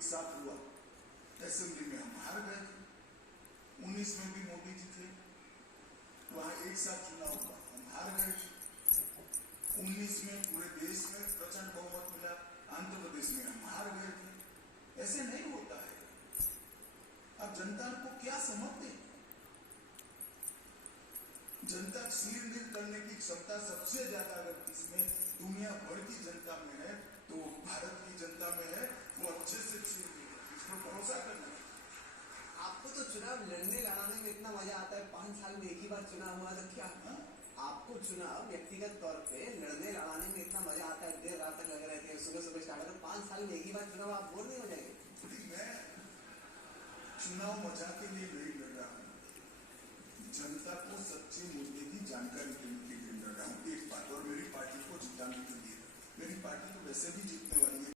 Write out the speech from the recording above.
एक साथ हुआ, असेंबली में हम हार गए थे। 19 में भी मोदी जी थे, वहां एक साथ चुनाव हुआ, हम हार गए थे। 19 में पूरे देश में प्रचंड बहुमत मिला, आंध्र प्रदेश में हम हार गए थे। ऐसे नहीं होता है। अब जनता को क्या समझते? जनता छीन करने की क्षमता सबसे ज्यादा अगर किसमें दुनिया भर की जनता में है तो भारत की जनता में है। वो अच्छे से छीन लेगा, इसको भरोसा करना। आपको तो चुनाव लड़ने लड़ाने में इतना मजा आता है, 5 साल में एक ही बार चुनाव हुआ तो क्या? आपको चुनाव व्यक्तिगत तौर पे लड़ने लड़ाने में इतना मजा आता है, देर रात तक लगे रहते हैं, सुबह सुबह स्टार्ट होता है, 5 साल में एक ही बार चुनाव, आप बोर नहीं हो जाएंगे? मैं चुनाव मजा के लिए नहीं लड़ रहा हूँ, जनता को सच्चे मुद्दे की जानकारी देने के लिए लड़ रहा हूँ। एक बात, और मेरी पार्टी को जिताने के लिए। मेरी पार्टी तो वैसे भी जीतने वाली